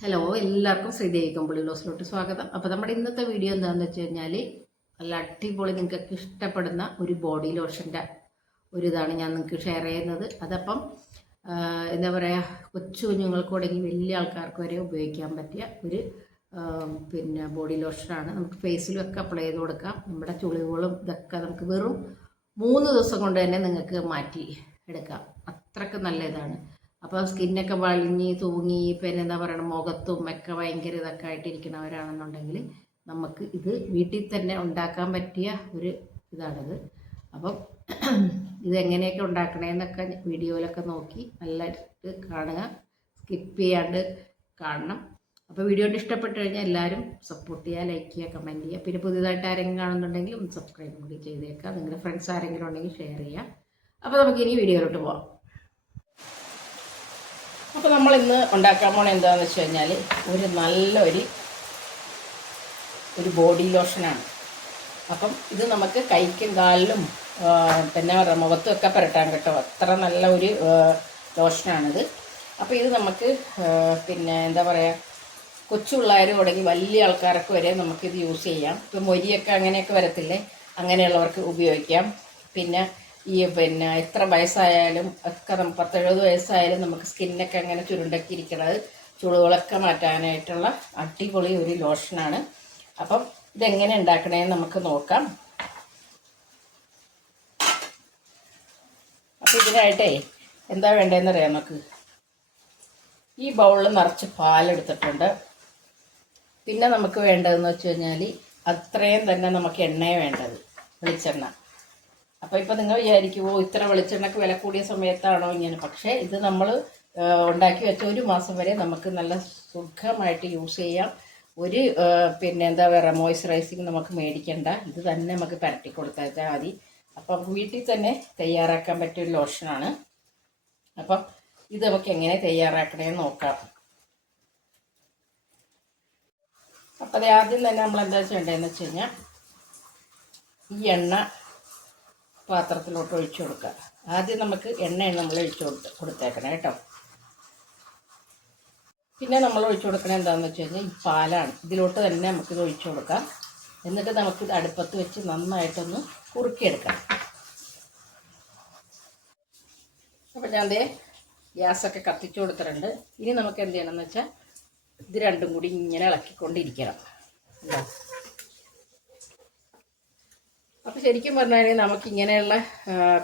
Hello എല്ലാവർക്കും ശ്രീദേവി കമ്പിളി ബ്ലോസിലോട്ട് സ്വാഗതം. അപ്പോൾ നമ്മുടെ ഇന്നത്തെ വീഡിയോ എന്താണെന്ന് വെച്ച് കഴിഞ്ഞാൽ നല്ല അടിപൊളി നിങ്ങൾക്ക് ഇഷ്ടപ്പെടുന്ന ഒരു ബോഡി ലോഷന്റെ ഒരു ഇതാണ് ഞാൻ നിങ്ങൾക്ക് ഷെയർ ചെയ്യുന്നത്. അതപ്പം എന്താ പറയുക കൊച്ചു കുഞ്ഞുങ്ങൾക്ക് തുടങ്ങി വലിയ ആൾക്കാർക്ക് വരെ ഉപയോഗിക്കാൻ പറ്റിയ ഒരു പിന്നെ ബോഡി ലോഷനാണ് നമുക്ക് ഫേസിലും ഒക്കെ അപ്ലൈ ചെയ്ത് കൊടുക്കാം. നമ്മുടെ ചുളിവുകളും ഇതൊക്കെ നമുക്ക് വെറും മൂന്ന് ദിവസം കൊണ്ട് തന്നെ നിങ്ങൾക്ക് മാറ്റി എടുക്കാം. അത്രയ്ക്ക് നല്ല ഇതാണ്. അപ്പോൾ സ്കിന്നൊക്കെ വളിഞ്ഞ് തൂങ്ങി പിന്നെ എന്താ പറയുക മുഖത്തും ഒക്കെ ഭയങ്കര ഇതൊക്കെ ആയിട്ടിരിക്കുന്നവരാണെന്നുണ്ടെങ്കിൽ നമുക്ക് ഇത് വീട്ടിൽ തന്നെ ഉണ്ടാക്കാൻ പറ്റിയ ഒരു ഇതാണിത്. അപ്പം ഇതെങ്ങനെയൊക്കെ ഉണ്ടാക്കണേന്നൊക്കെ വീഡിയോയിലൊക്കെ നോക്കി നല്ലതായിട്ട് കാണുക. സ്കിപ്പ് ചെയ്യാണ്ട് കാണണം. അപ്പോൾ വീഡിയോ ഇഷ്ടപ്പെട്ട് കഴിഞ്ഞാൽ എല്ലാവരും സപ്പോർട്ട് ചെയ്യുക ലൈക്ക് ചെയ്യുക കമന്റ് ചെയ്യുക. പിന്നെ പുതിയതായിട്ട് ആരെങ്കിലും കാണുന്നുണ്ടെങ്കിൽ ഒന്ന് സബ്സ്ക്രൈബ് കൂടി ചെയ്തേക്കുക. നിങ്ങളുടെ ഫ്രണ്ട്സ് ആരെങ്കിലും ഉണ്ടെങ്കിൽ ഷെയർ ചെയ്യുക. അപ്പോൾ നമുക്ക് ഇനി വീഡിയോയിലോട്ട് പോകാം അപ്പോൾ നമ്മൾ ഇന്ന് ഉണ്ടാക്കാൻ പോണ എന്താണെന്ന് വെച്ച് കഴിഞ്ഞാൽ ഒരു നല്ലൊരു ഒരു ബോഡി ലോഷനാണ് അപ്പം ഇത് നമുക്ക് കൈക്കും കാലിലും പിന്നെ മുഖത്തും ഒക്കെ പുരട്ടാൻ കേട്ടോ. അത്ര നല്ല ഒരു ലോഷനാണിത് അപ്പോൾ ഇത് നമുക്ക് പിന്നെ എന്താ പറയുക കൊച്ചു പിള്ളേർ തുടങ്ങി വലിയ ആൾക്കാരൊക്കെ വരെ നമുക്കിത് യൂസ് ചെയ്യാം. ഇപ്പം മൊരിയൊക്കെ അങ്ങനെയൊക്കെ വരത്തില്ലേ? അങ്ങനെയുള്ളവർക്ക് ഉപയോഗിക്കാം. പിന്നെ ഈ പിന്നെ എത്ര വയസ്സായാലും ഒക്കെ നമുക്ക് പത്തെഴുപത് വയസ്സായാലും നമുക്ക് സ്കിന്നൊക്കെ അങ്ങനെ ചുരുണ്ടൊക്കെ ഇരിക്കുന്നത് ചുളുകളൊക്കെ മാറ്റാനായിട്ടുള്ള അടിപൊളി ഒരു ലോഷനാണ്. അപ്പം ഇതെങ്ങനെ ഉണ്ടാക്കണേന്ന് നമുക്ക് നോക്കാം. അപ്പം ഇതിനായിട്ടേ എന്താ വേണ്ടതെന്ന് അറിയാം നമുക്ക്? ഈ ബൗളിൽ നിറച്ച് പാലെടുത്തിട്ടുണ്ട് പിന്നെ നമുക്ക് വേണ്ടതെന്ന് വെച്ച് കഴിഞ്ഞാൽ അത്രയും തന്നെ നമുക്ക് എണ്ണയെ വേണ്ടത് വെളിച്ചെണ്ണ. അപ്പോൾ ഇപ്പോൾ നിങ്ങൾ വിചാരിക്കുമോ ഇത്ര വെളിച്ചെണ്ണക്ക് വില കൂടിയ സമയത്താണോ ഇങ്ങനെ? പക്ഷേ ഇത് നമ്മൾ ഉണ്ടാക്കി വെച്ച ഒരു മാസം വരെ നമുക്ക് നല്ല സുഖമായിട്ട് യൂസ് ചെയ്യാം. ഒരു പിന്നെ എന്താ പറയുക മോയ്സ്ചറൈസിങ് നമുക്ക് മേടിക്കണ്ട. ഇത് തന്നെ നമുക്ക് പരട്ടി കൊടുത്താൽ മതി. അപ്പം വീട്ടിൽ തന്നെ തയ്യാറാക്കാൻ പറ്റിയ ഒരു ലോഷനാണ് അപ്പം ഇത് നമുക്ക് എങ്ങനെ തയ്യാറാക്കണമെന്ന് നോക്കാം. അപ്പം അത് ആദ്യം തന്നെ നമ്മൾ എന്താ ചെയ്യേണ്ടതെന്ന് വെച്ച് കഴിഞ്ഞാൽ ഈ എണ്ണ പാത്രത്തിലോട്ട് ഒഴിച്ചു കൊടുക്കുക. ആദ്യം നമുക്ക് എണ്ണയാണ് നമ്മൾ ഒഴിച്ചു കൊടുത്ത് കൊടുത്തേക്കണം കേട്ടോ. പിന്നെ നമ്മൾ ഒഴിച്ചു കൊടുക്കണത് എന്താണെന്ന് വെച്ച് കഴിഞ്ഞാൽ ഈ പാലാണ്. ഇതിലോട്ട് തന്നെ നമുക്കിത് ഒഴിച്ചു കൊടുക്കാം. എന്നിട്ട് നമുക്കിത് അടുപ്പത്ത് വെച്ച് നന്നായിട്ടൊന്ന് കുറുക്കിയെടുക്കാം. അപ്പം ഞാൻ ദേ ഗ്യാസൊക്കെ കത്തിച്ചു കൊടുത്തിട്ടുണ്ട്. ഇനി നമുക്ക് എന്ത് ചെയ്യണമെന്ന് വെച്ചാൽ ഇത് രണ്ടും കൂടി ഇങ്ങനെ ഇളക്കിക്കൊണ്ടിരിക്കണം. ഉണ്ടോ അപ്പോൾ ശരിക്കും പറഞ്ഞാൽ നമുക്ക് ഇങ്ങനെയുള്ള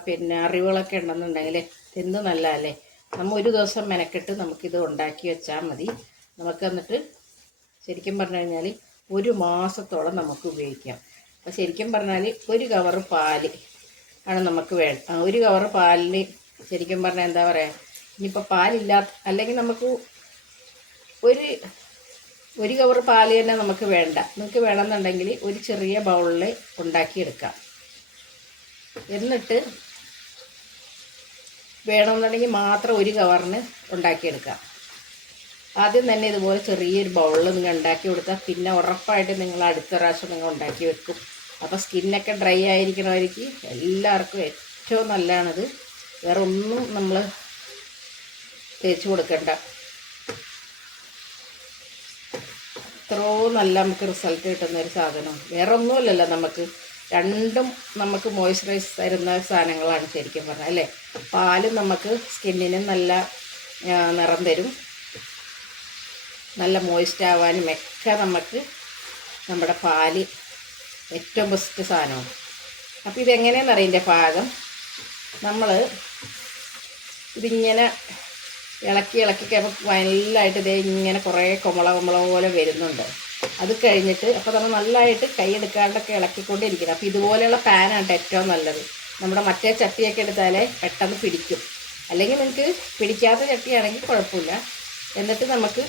പിന്നെ അറിവുകളൊക്കെ ഉണ്ടെന്നുണ്ടെങ്കിൽ എന്ത് നല്ലതല്ലേ? നമ്മൾ ഒരു ദിവസം മെനക്കെട്ട് നമുക്കിത് ഉണ്ടാക്കി വെച്ചാൽ മതി. നമുക്ക് എന്നിട്ട് ശരിക്കും പറഞ്ഞു കഴിഞ്ഞാൽ ഒരു മാസത്തോളം നമുക്ക് ഉപയോഗിക്കാം. അപ്പോൾ ശരിക്കും പറഞ്ഞാൽ ഒരു കവറ് പാൽ ആണ് നമുക്ക് വേ ഒരു കവറ് പാലിന് ശരിക്കും പറഞ്ഞാൽ എന്താ പറയുക ഇനിയിപ്പോൾ പാലില്ലാത്ത അല്ലെങ്കിൽ നമുക്ക് ഒരു ഒരു കവർ പാൽ തന്നെ നമുക്ക് വേണ്ട. നിങ്ങൾക്ക് വേണമെന്നുണ്ടെങ്കിൽ ഒരു ചെറിയ ബൗളിൽ ഉണ്ടാക്കിയെടുക്കാം. എന്നിട്ട് വേണമെന്നുണ്ടെങ്കിൽ മാത്രം ഒരു കവറിന് ഉണ്ടാക്കിയെടുക്കാം. ആദ്യം തന്നെ ഇതുപോലെ ചെറിയൊരു ബൗളിൽ നിങ്ങൾ ഉണ്ടാക്കി കൊടുത്താൽ പിന്നെ ഉറപ്പായിട്ട് നിങ്ങൾ അടുത്ത പ്രാവശ്യം നിങ്ങൾ ഉണ്ടാക്കി വെക്കും. അപ്പോൾ സ്കിന്നൊക്കെ ഡ്രൈ ആയിരിക്കണവർക്ക് എല്ലാവർക്കും ഏറ്റവും നല്ലതാണിത്. വേറെ ഒന്നും നമ്മൾ തേച്ച് കൊടുക്കണ്ട. എത്രയോ നല്ല നമുക്ക് റിസൾട്ട് കിട്ടുന്ന ഒരു സാധനം. വേറെ ഒന്നുമില്ലല്ലോ നമുക്ക്. രണ്ടും നമുക്ക് മോയ്സ്ചറൈസ് തരുന്ന സാധനങ്ങളാണ് ശരിക്കും പറഞ്ഞാൽ അല്ലേ? പാലും നമുക്ക് സ്കിന്നിന് നല്ല നിറം തരും. നല്ല മോയ്സ്റ്റ് ആവാനും ഒക്കെ നമുക്ക് നമ്മുടെ പാൽ ഏറ്റവും ബെസ്റ്റ് സാധനമാണ്. അപ്പോൾ ഇതെങ്ങനെയാണെന്ന് അറിയിന്റെ പാകം. നമ്മൾ ഇതിങ്ങനെ ഇളക്കി ഇളക്കി കഴിയുമ്പോൾ നല്ലതായിട്ട് ഇതേ ഇങ്ങനെ കുറേ കൊമള കൊമള പോലെ വരുന്നുണ്ട്. അത് കഴിഞ്ഞിട്ട് അപ്പോൾ നമ്മൾ നല്ലതായിട്ട് കൈ എടുക്കാണ്ടൊക്കെ ഇളക്കിക്കൊണ്ടിരിക്കണം അപ്പോൾ ഇതുപോലെയുള്ള പാനാണ് ഏറ്റവും നല്ലത്. നമ്മുടെ മറ്റേ ചട്ടിയൊക്കെ എടുത്താലേ പെട്ടെന്ന് പിടിക്കും. അല്ലെങ്കിൽ നിങ്ങൾക്ക് പിടിക്കാത്ത ചട്ടിയാണെങ്കിൽ കുഴപ്പമില്ല. എന്നിട്ട് നമുക്ക്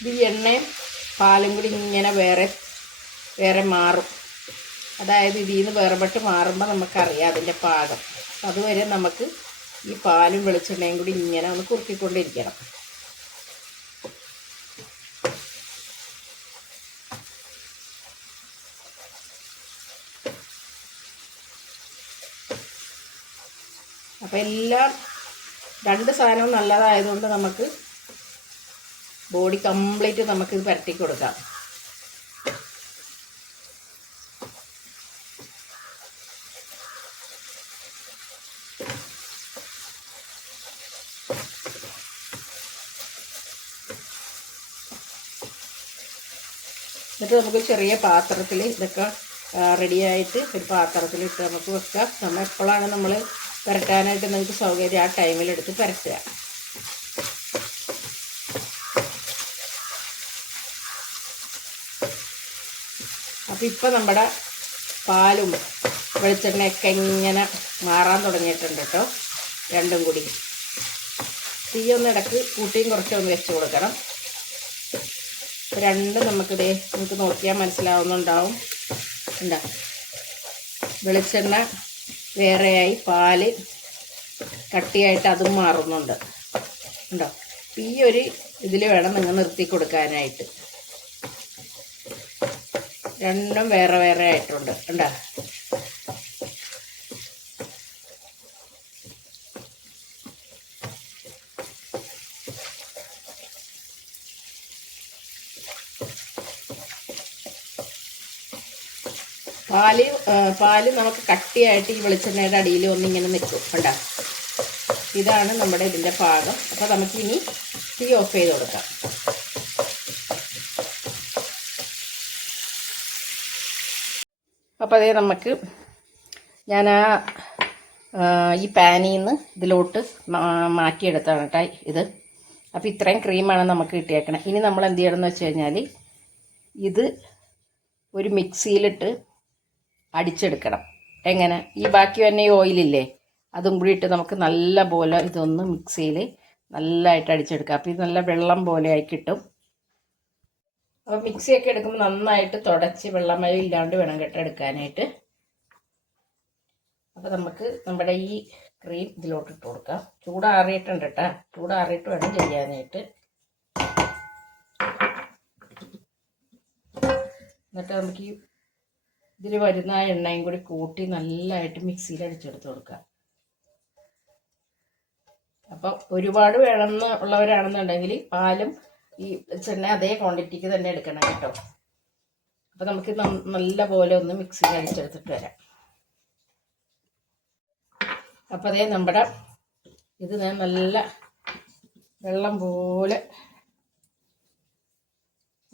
ഇത് എണ്ണയും പാലും കൂടി ഇങ്ങനെ വേറെ വേറെ മാറും. അതായത് ഇതിൽ നിന്ന് വേർപെട്ട് മാറുമ്പോൾ നമുക്കറിയാം അതിന്റെ പാകം. അതുവരെ നമുക്ക് ഈ പാലും വെളിച്ചെണ്ണയും കൂടി ഇങ്ങനെ ഒന്ന് കുറുക്കിക്കൊണ്ടിരിക്കണം. അപ്പം എല്ലാം രണ്ട് സാധനവും നല്ലതായതുകൊണ്ട് നമുക്ക് ബോഡി കംപ്ലീറ്റ് നമുക്കിത് പരട്ടി കൊടുക്കാം. എന്നിട്ട് നമുക്ക് ചെറിയ പാത്രത്തിൽ ഇതൊക്കെ റെഡിയായിട്ട് ഒരു പാത്രത്തിൽ ഇട്ട് നമുക്ക് വെക്കാം. നമ്മൾ എപ്പോഴാണ് നമ്മൾ പുരട്ടാനായിട്ട് നിങ്ങൾക്ക് സൗകര്യം ആ ടൈമിലെടുത്ത് പുരട്ടുക. അപ്പം ഇപ്പം നമ്മുടെ പാലും വെളിച്ചെണ്ണയൊക്കെ ഇങ്ങനെ മാറാൻ തുടങ്ങിയിട്ടുണ്ട് കേട്ടോ. രണ്ടും കൂടി. തീയൊന്നിടക്ക് കൂട്ടിയും കുറച്ചൊന്ന് വെച്ച് കൊടുക്കണം. രണ്ടും നമുക്കിത് നമുക്ക് നോക്കിയാൽ മനസ്സിലാവുന്നുണ്ടാവും. എന്താ വെളിച്ചെണ്ണ വേറെയായി പാൽ കട്ടിയായിട്ട് അതും മാറുന്നുണ്ട്. ഉണ്ടോ ഈ ഒരു ഇതിൽ വേണം നിങ്ങൾ നിർത്തി കൊടുക്കാനായിട്ട്. രണ്ടും വേറെ വേറെ ആയിട്ടുണ്ട്. ഉണ്ടോ പാൽ പാൽ നമുക്ക് കട്ടിയായിട്ട് ഈ വെളിച്ചെണ്ണയുടെ അടിയിൽ ഒന്നിങ്ങനെ നിൽക്കും കണ്ട? ഇതാണ് നമ്മുടെ ഇതിന്റെ പാകം അപ്പോൾ നമുക്ക് ഇനി തീ ഓഫ് ചെയ്ത് കൊടുക്കാം. അപ്പോൾ അതേ നമുക്ക് ഞാൻ ആ ഈ പാനിൽ നിന്ന് ഇതിലോട്ട് മാറ്റിയെടുത്താണ് കേട്ടോ ഇത്. അപ്പോൾ ഇത്രയും ക്രീമാണ് നമുക്ക് കിട്ടിയേക്കണം. ഇനി നമ്മൾ എന്ത് ചെയ്യണം എന്ന് വെച്ച് കഴിഞ്ഞാൽ ഇത് ഒരു മിക്സിയിലിട്ട് അടിച്ചെടുക്കണം. എങ്ങനെ? ഈ ബാക്കി തന്നെ ഈ ഓയിലില്ലേ അതും കൂടി ഇട്ട് നമുക്ക് നല്ല പോലെ ഇതൊന്ന് മിക്സിയിൽ നല്ലതായിട്ട് അടിച്ചെടുക്കാം. അപ്പോൾ ഇത് നല്ല വെള്ളം പോലെ ആയി കിട്ടും. അപ്പോൾ മിക്സിയൊക്കെ എടുക്കുമ്പോൾ നന്നായിട്ട് തുടച്ച് വെള്ളമയം ഇല്ലാണ്ട് വേണം കേട്ടോ എടുക്കാനായിട്ട്. അപ്പോൾ നമുക്ക് നമ്മുടെ ഈ ക്രീം ഇതിലോട്ട് ഇട്ട് കൊടുക്കാം. ചൂടാറിയിട്ടുണ്ട് കേട്ടോ. ചൂടാറിയിട്ട് വേണം ചെയ്യാനായിട്ട്. എന്നിട്ട് നമുക്ക് ഈ ഇതിൽ വരുന്ന ആ എണ്ണയും കൂടി കൂട്ടി നല്ലതായിട്ട് മിക്സിയിൽ അടിച്ചെടുത്ത് കൊടുക്കുക. അപ്പം ഒരുപാട് വേണമെന്ന് ഉള്ളവരാണെന്നുണ്ടെങ്കിൽ പാലും ഈ ചെണ്ണ അതേ ക്വാണ്ടിറ്റിക്ക് തന്നെ എടുക്കണം കേട്ടോ. അപ്പം നമുക്ക് നല്ല പോലെ ഒന്ന് മിക്സിയിൽ അടിച്ചെടുത്തിട്ട് വരാം. അപ്പം അതേ നമ്മുടെ ഇത് ഞാൻ നല്ല വെള്ളം പോലെ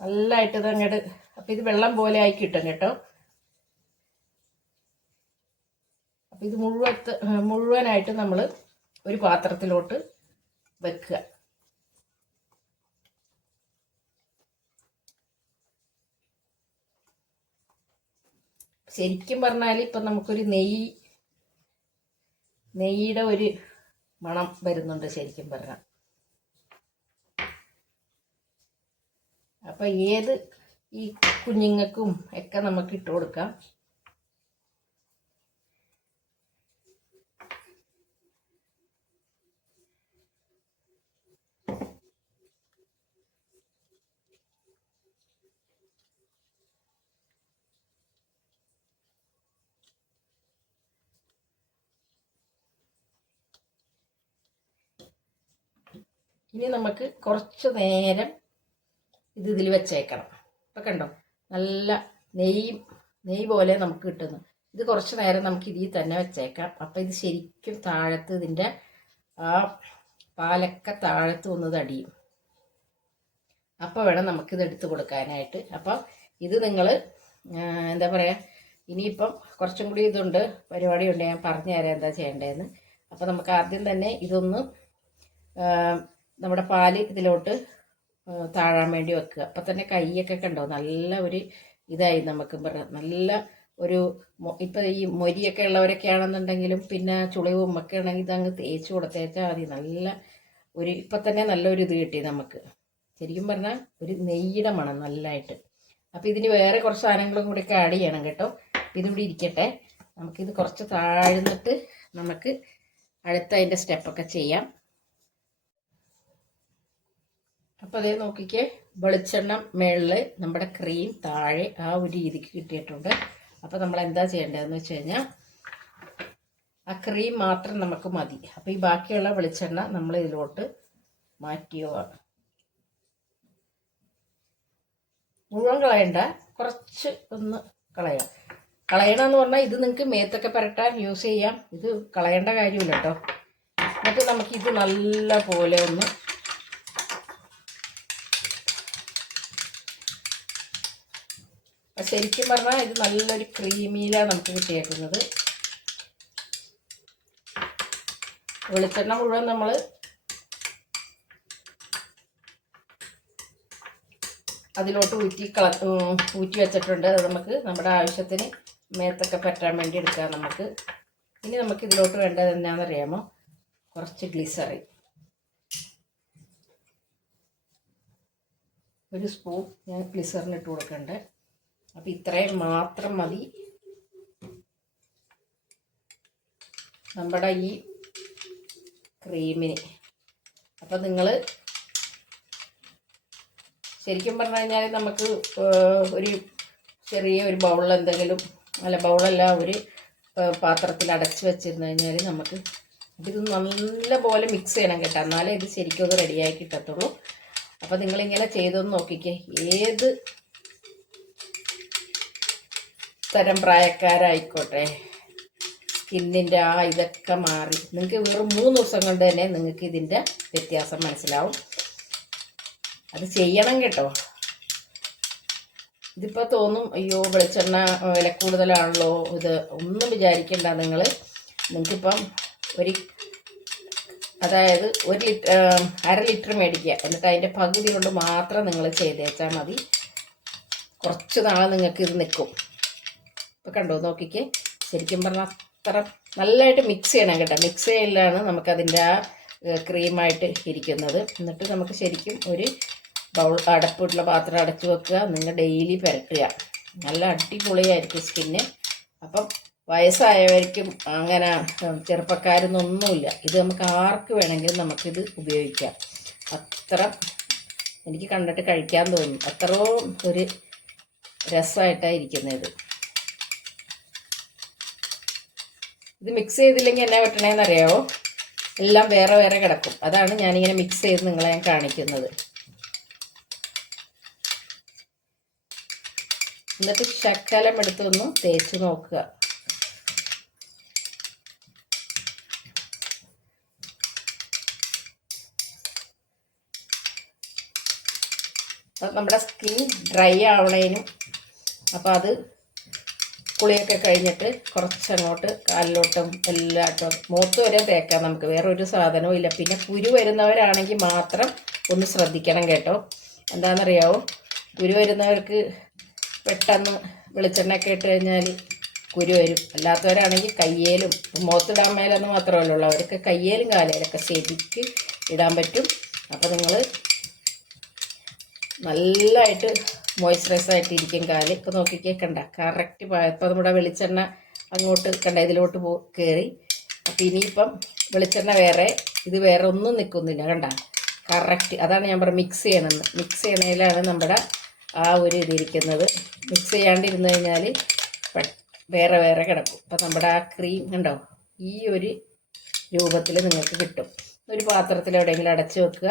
നല്ലതായിട്ട് ഇത് അങ്ങോട്ട് അപ്പം ഇത് വെള്ളം പോലെ ആയി കിട്ടും കേട്ടോ. അപ്പം ഇത് മുഴുവൻ മുഴുവനായിട്ട് നമ്മൾ ഒരു പാത്രത്തിലോട്ട് വെക്കുക. ശരിക്കും പറഞ്ഞാൽ ഇപ്പം നമുക്കൊരു നെയ്യ് നെയ്യുടെ ഒരു മണം വരുന്നുണ്ട് ശരിക്കും പറഞ്ഞാൽ അപ്പം ഏത് ഈ കുഞ്ഞുങ്ങൾക്കും ഒക്കെ നമുക്ക് ഇട്ട് കൊടുക്കാം. ഇനി നമുക്ക് കുറച്ച് നേരം ഇത് ഇതിൽ വെച്ചേക്കണം. ഇപ്പം കണ്ടോ? നല്ല നെയ് നെയ് പോലെ നമുക്ക് കിട്ടുന്നു. ഇത് കുറച്ച് നേരം നമുക്ക് ഇതിൽ തന്നെ വെച്ചേക്കാം. അപ്പം ഇത് ശരിക്കും താഴത്ത് ഇതിന്റെ ആ പാലൊക്കെ താഴത്ത് ഒന്ന് തടിയും അപ്പോൾ വേണം നമുക്കിത് എടുത്ത് കൊടുക്കാനായിട്ട്. അപ്പം ഇത് നിങ്ങൾ എന്താ പറയുക ഇനിയിപ്പം കുറച്ചും കൂടി ഇതുണ്ട് പരിപാടിയുണ്ട് ഞാൻ പറഞ്ഞു തരാം എന്താ ചെയ്യേണ്ടതെന്ന്. അപ്പോൾ നമുക്ക് ആദ്യം തന്നെ ഇതൊന്ന് നമ്മുടെ പാൽ ഇതിലോട്ട് താഴാൻ വേണ്ടി വെക്കുക. അപ്പം തന്നെ കയ്യൊക്കെ കണ്ടോ? നല്ല ഒരു ഇതായി നമുക്ക്. നല്ല ഒരു ഇപ്പം ഈ മൊരിയൊക്കെ ഉള്ളവരൊക്കെ ആണെന്നുണ്ടെങ്കിലും പിന്നെ ചുളിവും ഒക്കെ ആണെങ്കിൽ ഇതങ്ങ് തേച്ച് കൊടുത്തേച്ചാൽ മതി. നല്ല ഒരു ഇപ്പം തന്നെ നല്ലൊരു ഇത് കിട്ടി നമുക്ക്. ശരിക്കും പറഞ്ഞാൽ ഒരു നെയ്യുടെ മണം നല്ലതായിട്ട് അപ്പം ഇതിന് വേറെ കുറച്ച് സാധനങ്ങളും കൂടി ഒക്കെ ആഡ് ചെയ്യണം കേട്ടോ. അപ്പം ഇതും കൂടി ഇരിക്കട്ടെ. നമുക്കിത് കുറച്ച് താഴ്ന്നിട്ട് നമുക്ക് അടുത്ത അതിന്റെ സ്റ്റെപ്പൊക്കെ ചെയ്യാം. അപ്പോൾ അതേ നോക്കിക്കേ വെളിച്ചെണ്ണ മേളിൽ നമ്മുടെ ക്രീം താഴെ ആ ഒരു രീതിക്ക് കിട്ടിയിട്ടുണ്ട്. അപ്പോൾ നമ്മൾ എന്താ ചെയ്യേണ്ടതെന്ന് വെച്ച് കഴിഞ്ഞാൽ ആ ക്രീം മാത്രം നമുക്ക് മതി. അപ്പോൾ ഈ ബാക്കിയുള്ള വെളിച്ചെണ്ണ നമ്മൾ ഇതിലോട്ട് മാറ്റിയോ? മുഴുവൻ കളയണ്ട കുറച്ച് ഒന്ന് കളയാം. കളയണമെന്ന് പറഞ്ഞാൽ ഇത് നിങ്ങൾക്ക് മേത്തൊക്കെ പരട്ടാൻ യൂസ് ചെയ്യാം. ഇത് കളയേണ്ട കാര്യമില്ല കേട്ടോ എന്നിട്ട് നമുക്കിത് നല്ല പോലെ ഒന്ന് ശരിക്കും പറഞ്ഞാൽ ഇത് നല്ലൊരു ക്രീമിയിലാണ് നമുക്ക് കിട്ടിയേക്കുന്നത്. വെളിച്ചെണ്ണ മുഴുവൻ നമ്മൾ അതിലോട്ട് ഊറ്റി കള ഊറ്റി വെച്ചിട്ടുണ്ട്. അത് നമുക്ക് നമ്മുടെ ആവശ്യത്തിന് മേത്തൊക്കെ പറ്റാൻ വേണ്ടി എടുക്കാം നമുക്ക്. ഇനി നമുക്ക് ഇതിലോട്ട് വേണ്ടത് എന്നാണെന്നറിയാമോ കുറച്ച് ഗ്ലിസറി ഒരു സ്പൂൺ ഞാൻ ഗ്ലിസറിൻ ഇട്ട് കൊടുക്കണ്ടേ. അപ്പം ഇത്രയും മാത്രം മതി. നമ്മുടെ ഈ ക്രീമിന്. അപ്പം നിങ്ങൾ ശരിക്കും പറഞ്ഞു കഴിഞ്ഞാൽ നമുക്ക് ഒരു ചെറിയ ഒരു ബൗളിൽ എന്തെങ്കിലും അല്ല ബൗളല്ല ഒരു പാത്രത്തിൽ അടച്ച് വെച്ചിരുന്നു കഴിഞ്ഞാൽ നമുക്ക് ഇത് നല്ല പോലെ മിക്സ് ചെയ്യണം കേട്ടോ. എന്നാലേ ഇത് ശരിക്കും അത് റെഡിയായി കിട്ടത്തുള്ളൂ. അപ്പോൾ നിങ്ങളിങ്ങനെ ചെയ്തൊന്ന് നോക്കിക്കേ. ഏത് തരം പ്രായക്കാരായിക്കോട്ടെ. സ്കിന്നിന്റെ ആ ഇതൊക്കെ മാറി. നിങ്ങൾക്ക് വെറും മൂന്ന് ദിവസം കൊണ്ട് തന്നെ നിങ്ങൾക്ക് ഇതിന്റെ വ്യത്യാസം മനസ്സിലാവും. അത് ചെയ്യണം കേട്ടോ. ഇതിപ്പോൾ തോന്നും അയ്യോ വെളിച്ചെണ്ണ വില കൂടുതലാണല്ലോ ഇത് ഒന്നും വിചാരിക്കണ്ട നിങ്ങൾ നിങ്ങൾക്കിപ്പം ഒരു അതായത് ഒരു ലിറ്റർ അര ലിറ്റർ മേടിക്കുക. എന്നിട്ട് അതിന്റെ പകുതി കൊണ്ട് മാത്രം നിങ്ങൾ ചെയ്തേച്ചാൽ മതി. കുറച്ച് നാളെ നിങ്ങൾക്ക് ഇത് നിൽക്കും. ഇപ്പോൾ കണ്ടോ? നോക്കിക്കേ. ശരിക്കും പറഞ്ഞാൽ അത്ര നല്ലതായിട്ട് മിക്സ് ചെയ്യണം കേട്ടോ. മിക്സ് ചെയ്യലാണ് നമുക്കതിന്റെ ആ ക്രീമായിട്ട് ഇരിക്കുന്നത്. എന്നിട്ട് നമുക്ക് ശരിക്കും ഒരു ബൗൾ അടപ്പിട്ടുള്ള പാത്രം അടച്ചു വെക്കുക. നിങ്ങൾ ഡെയിലി പുരട്ടുക നല്ല അടിപൊളിയായിരിക്കും സ്കിന്ന് അപ്പം വയസ്സായവർക്കും അങ്ങനെ ചെറുപ്പക്കാരൊന്നും ചെറുപ്പക്കാരൊന്നൊന്നുമില്ല ഇത് നമുക്ക് ആർക്ക് വേണമെങ്കിലും നമുക്കിത് ഉപയോഗിക്കാം. അത്ര എനിക്ക് കണ്ടിട്ട് കഴിക്കാൻ തോന്നും. അത്രയും ഒരു രസമായിട്ടാണ് ഇരിക്കുന്നത്. ഇത് മിക്സ് ചെയ്തില്ലെങ്കിൽ എന്നാ വെട്ടണേന്ന് അറിയാവോ എല്ലാം വേറെ വേറെ കിടക്കും. അതാണ് ഞാനിങ്ങനെ മിക്സ് ചെയ്ത് നിങ്ങളെ ഞാൻ കാണിക്കുന്നത്. എന്നിട്ട് ശക്കലം എടുത്തൊന്ന് തേച്ച് നോക്കുക. നമ്മുടെ സ്കിൻ ഡ്രൈ ആവണേനും അപ്പോൾ അത് കുളിയൊക്കെ കഴിഞ്ഞിട്ട് കുറച്ചങ്ങോട്ട് കാലിലോട്ടും എല്ലാട്ടും മുഖത്ത് വരെ തേക്കാം നമുക്ക്. വേറെ ഒരു സാധനവും ഇല്ല. പിന്നെ കുരു വരുന്നവരാണെങ്കിൽ മാത്രം ഒന്ന് ശ്രദ്ധിക്കണം കേട്ടോ. എന്താണെന്നറിയാവോ? കുരു വരുന്നവർക്ക് പെട്ടെന്ന് വെളിച്ചെണ്ണയൊക്കെ ഇട്ട് കഴിഞ്ഞാൽ കുരു വരും. അല്ലാത്തവരാണെങ്കിൽ കയ്യേലും മുഖത്തിടാൻ മേലെന്ന് മാത്രമല്ല അവർക്ക് കയ്യേലും കാലേലൊക്കെ ശരിക്ക് ഇടാൻ പറ്റും. അപ്പോൾ നിങ്ങൾ നല്ലതായിട്ട് മോയ്സ്ചറൈസ് ആയിട്ടിരിക്കും. കാൽ ഇപ്പോൾ നോക്കിക്കേ കണ്ട കറക്റ്റ് ഇപ്പോൾ നമ്മുടെ വെളിച്ചെണ്ണ അങ്ങോട്ട് കണ്ട ഇതിലോട്ട് പോ കയറി അപ്പം ഇനിയിപ്പം വെളിച്ചെണ്ണ വേറെ ഇത് വേറെ ഒന്നും നിൽക്കുന്നില്ല കണ്ട? കറക്റ്റ് അതാണ് ഞാൻ പറഞ്ഞത് മിക്സ് ചെയ്യണമെന്ന് മിക്സ് ചെയ്യണതിലാണ് നമ്മുടെ ആ ഒരു ഇതിരിക്കുന്നത്. മിക്സ് ചെയ്യാണ്ടിരുന്നു കഴിഞ്ഞാൽ വേറെ വേറെ കിടക്കും. അപ്പം നമ്മുടെ ആ ക്രീം ഉണ്ടോ ഈ ഒരു രൂപത്തിൽ നിങ്ങൾക്ക് കിട്ടും. ഒരു പാത്രത്തിൽ എവിടെയെങ്കിലും അടച്ച് വെക്കുക.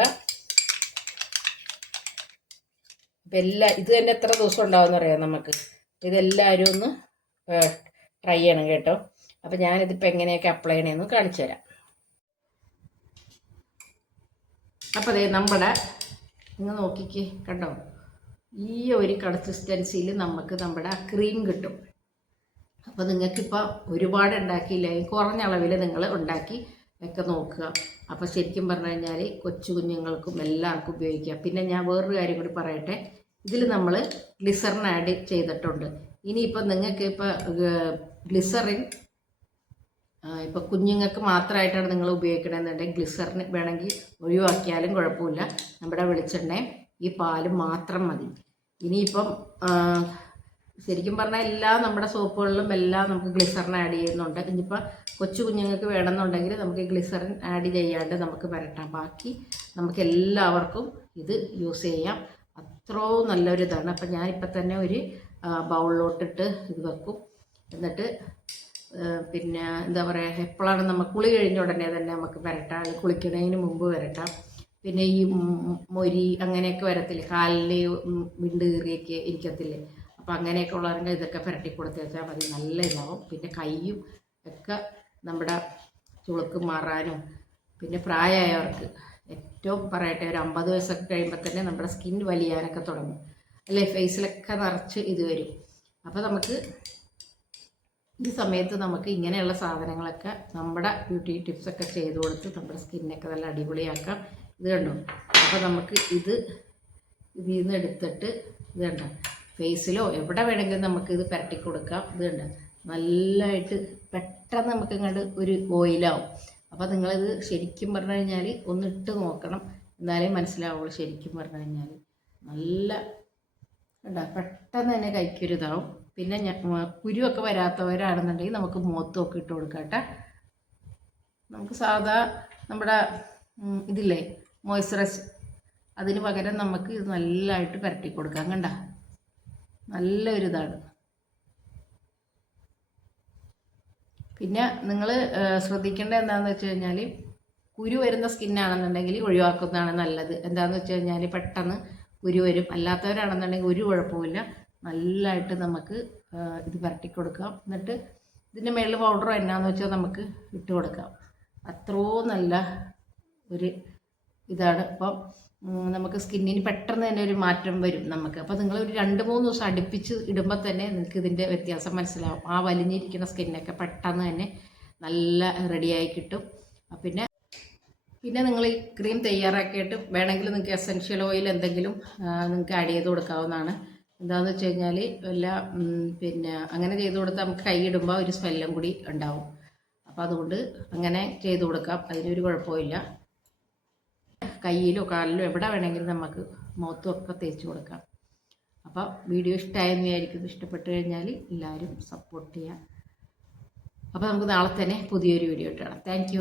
അപ്പം എല്ലാ ഇത് തന്നെ എത്ര ദിവസം ഉണ്ടാവുമെന്ന് അറിയാം നമുക്ക്? ഇതെല്ലാവരും ഒന്ന് ട്രൈ ചെയ്യണം കേട്ടോ. അപ്പം ഞാനിതിപ്പോൾ എങ്ങനെയൊക്കെ അപ്ലൈ ചെയ്യണമെന്ന് കാണിച്ചു തരാം. അപ്പോൾ അതേ നമ്മുടെ നിങ്ങൾ നോക്കിക്കേ കണ്ടോ? ഈ ഒരു കൺസിസ്റ്റൻസിയിൽ നമുക്ക് നമ്മുടെ ആ ക്രീം കിട്ടും. അപ്പോൾ നിങ്ങൾക്കിപ്പോൾ ഒരുപാട് ഉണ്ടാക്കിയില്ല കുറഞ്ഞ അളവിൽ നിങ്ങൾ ഉണ്ടാക്കി ഒക്കെ നോക്കുക. അപ്പോൾ ശരിക്കും പറഞ്ഞു കഴിഞ്ഞാൽ കൊച്ചു കുഞ്ഞുങ്ങൾക്കും എല്ലാവർക്കും ഉപയോഗിക്കാം. പിന്നെ ഞാൻ വേറൊരു കാര്യം കൂടി പറയട്ടെ? ഇതിൽ നമ്മൾ ഗ്ലിസറിൻ ആഡ് ചെയ്തിട്ടുണ്ട്. ഇനിയിപ്പോൾ നിങ്ങൾക്ക് ഇപ്പോൾ ഗ്ലിസറിൻ ഇപ്പോൾ കുഞ്ഞുങ്ങൾക്ക് മാത്രമായിട്ടാണ് നിങ്ങൾ ഉപയോഗിക്കണമെന്നുണ്ടെങ്കിൽ ഗ്ലിസറിൻ വേണമെങ്കിൽ ഒഴിവാക്കിയാലും കുഴപ്പമില്ല. നമ്മുടെ വെളിച്ചെണ്ണയും ഈ പാലും മാത്രം മതി. ഇനിയിപ്പം ശരിക്കും പറഞ്ഞാൽ എല്ലാ നമ്മുടെ സോപ്പുകളിലും എല്ലാം നമുക്ക് ഗ്ലിസറിൻ ആഡ് ചെയ്യുന്നുണ്ട്. ഇനിയിപ്പോൾ കൊച്ചു കുഞ്ഞുങ്ങൾക്ക് വേണമെന്നുണ്ടെങ്കിൽ നമുക്ക് ഗ്ലിസറിൻ ആഡ് ചെയ്യാണ്ട് നമുക്ക് വരട്ടാം. ബാക്കി നമുക്ക് എല്ലാവർക്കും ഇത് യൂസ് ചെയ്യാം. അത്രയും നല്ലൊരു ഇതാണ് അപ്പം ഞാനിപ്പോൾ തന്നെ ഒരു ബൗളിലോട്ടിട്ട് ഇത് വെക്കും. എന്നിട്ട് പിന്നെ എന്താ പറയുക എപ്പോഴാണ് നമ്മൾ കുളി കഴിഞ്ഞ ഉടനെ തന്നെ നമുക്ക് വരട്ടാം. കുളിക്കുന്നതിന് മുമ്പ് വരട്ടാം. പിന്നെ ഈ മൊരി അങ്ങനെയൊക്കെ വരത്തില്ലേ? കാലിൽ വിണ്ട് കീറിയൊക്കെ ഇരിക്കത്തില്ലേ? അപ്പം അങ്ങനെയൊക്കെ ഉള്ളവരുടെ ഇതൊക്കെ പുരട്ടി കൊടുത്ത് വെച്ചാൽ മതി. നല്ല ഇതാവും. പിന്നെ കൈയും ഒക്കെ നമ്മുടെ ചുളുക്ക് മാറാനും പിന്നെ പ്രായമായവർക്ക് ഏറ്റവും പറയട്ടെ ഒരു അമ്പത് വയസ്സൊക്കെ കഴിയുമ്പോൾ തന്നെ നമ്മുടെ സ്കിൻ വലിയാനൊക്കെ തുടങ്ങും. അല്ലേ? ഫേസിലൊക്കെ നിറച്ച് ഇത് വരും. അപ്പോൾ നമുക്ക് ഈ സമയത്ത് നമുക്ക് ഇങ്ങനെയുള്ള സാധനങ്ങളൊക്കെ നമ്മുടെ ബ്യൂട്ടി ടിപ്സൊക്കെ ചെയ്ത് കൊടുത്ത് നമ്മുടെ സ്കിന്നൊക്കെ നല്ല അടിപൊളിയാക്കാം. ഇത് കണ്ടോ? അപ്പോൾ നമുക്ക് ഇത് ഇതിൽ നിന്ന് എടുത്തിട്ട് ഇത് കണ്ട? ഫേസിലോ എവിടെ വേണമെങ്കിലും നമുക്ക് ഇത് പുരട്ടി കൊടുക്കാം. ഇത് കണ്ട? നല്ലതായിട്ട് പെട്ടെന്ന് നമുക്ക് ഇങ്ങോട്ട് ഒരു ഓയിലാവും. അപ്പോൾ നിങ്ങളിത് ശരിക്കും പറഞ്ഞു കഴിഞ്ഞാൽ ഒന്ന് ഇട്ട് നോക്കണം. എന്നാലേ മനസ്സിലാവുള്ളൂ ശരിക്കും പറഞ്ഞു കഴിഞ്ഞാൽ നല്ല കണ്ടോ പെട്ടെന്ന് തന്നെ കൈക്കൊരു ഇതാവും പിന്നെ ഞാൻ കുരുവൊക്കെ വരാത്തവരാണെന്നുണ്ടെങ്കിൽ നമുക്ക് മുഖത്തൊക്കെ ഇട്ട് കൊടുക്കട്ടെ കേട്ടോ. നമുക്ക് സാധാ നമ്മുടെ ഇതില്ലേ മോയ്സ്ചറൈസ് അതിന് പകരം നമുക്ക് ഇത് നല്ലതായിട്ട് പുരട്ടി കൊടുക്കാം കണ്ട. നല്ലൊരു ഇതാണ് പിന്നെ നിങ്ങൾ ശ്രദ്ധിക്കേണ്ടത് എന്താണെന്ന് വെച്ച് കഴിഞ്ഞാൽ കുരു വരുന്ന സ്കിന്നാണെന്നുണ്ടെങ്കിൽ ഒഴിവാക്കുന്നതാണ് നല്ലത്. എന്താണെന്ന് വെച്ച് കഴിഞ്ഞാൽ പെട്ടെന്ന് കുരു വരും. അല്ലാത്തവരാണെന്നുണ്ടെങ്കിൽ ഒരു കുഴപ്പമില്ല നല്ലതായിട്ട് നമുക്ക് ഇത് പുരട്ടി കൊടുക്കാം. എന്നിട്ട് ഇതിന്റെ മേളിൽ പൗഡറോ എന്നാന്ന് വെച്ചാൽ നമുക്ക് ഇട്ട് കൊടുക്കാം. അത്രയും നല്ല ഒരു ഇതാണ്. അപ്പം ഉം, നമുക്ക് സ്കിന്നിന് പെട്ടെന്ന് തന്നെ ഒരു മാറ്റം വരും നമുക്ക്. അപ്പോൾ നിങ്ങൾ ഒരു രണ്ട് മൂന്ന് ദിവസം അടുപ്പിച്ച് ഇടുമ്പോൾ തന്നെ നിങ്ങൾക്ക് ഇതിന്റെ വ്യത്യാസം മനസ്സിലാവും. ആ വലിഞ്ഞിരിക്കുന്ന സ്കിന്നൊക്കെ പെട്ടെന്ന് തന്നെ നല്ല റെഡിയായി കിട്ടും. പിന്നെ പിന്നെ നിങ്ങൾ ഈ ക്രീം തയ്യാറാക്കിയിട്ട് വേണമെങ്കിൽ നിങ്ങൾക്ക് എസെൻഷ്യൽ ഓയിൽ എന്തെങ്കിലും നിങ്ങൾക്ക് ആഡ് ചെയ്ത് കൊടുക്കാവുന്നതാണ്. എന്താണെന്ന് വെച്ച് കഴിഞ്ഞാൽ വല്ല പിന്നെ അങ്ങനെ ചെയ്ത് കൊടുത്താൽ നമുക്ക് കൈയിടുമ്പോൾ ഒരു സ്മെല്ലും കൂടി ഉണ്ടാവും. അപ്പോൾ അതുകൊണ്ട് അങ്ങനെ ചെയ്ത് കൊടുക്കാം. അതിനൊരു കുഴപ്പമില്ല കയ്യിലോ കാലിലോ എവിടെ വേണമെങ്കിലും നമുക്ക് മുഖത്തും ഒക്കെ തേച്ച് കൊടുക്കാം. അപ്പോൾ വീഡിയോ ഇഷ്ടമായെന്ന് വിചാരിക്കുന്നു. ഇഷ്ടപ്പെട്ട് കഴിഞ്ഞാൽ എല്ലാവരും സപ്പോർട്ട് ചെയ്യുക. അപ്പോൾ നമുക്ക് നാളെ തന്നെ പുതിയൊരു വീഡിയോ ഇട്ടാണ് താങ്ക്